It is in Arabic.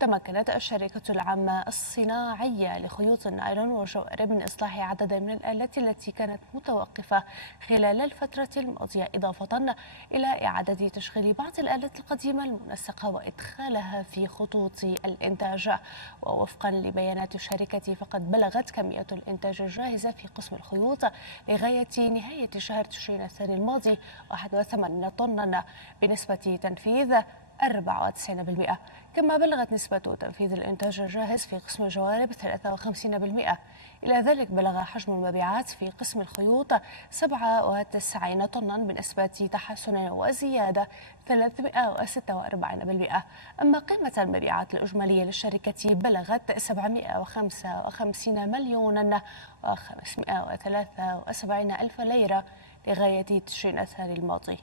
تمكنت الشركة العامة الصناعية لخيوط النايلون والجوارب من إصلاح عدد من الآلات التي كانت متوقفة خلال الفترة الماضية، إضافة إلى إعادة تشغيل بعض الآلات القديمة المنسقة وإدخالها في خطوط الإنتاج. ووفقا لبيانات الشركة فقد بلغت كمية الإنتاج الجاهزة في قسم الخيوط لغاية نهاية شهر تشرين الثاني الماضي 81 طنا بنسبة تنفيذ 94%. كما بلغت نسبة تنفيذ الإنتاج الجاهز في قسم الجوارب 53%. إلى ذلك بلغ حجم المبيعات في قسم الخيوط 97 طنا بنسبة تحسن وزيادة 346%. أما قيمة المبيعات الإجمالية للشركة بلغت 755 مليون و573 ألف ليرة لغاية تشرين الثاني الماضي.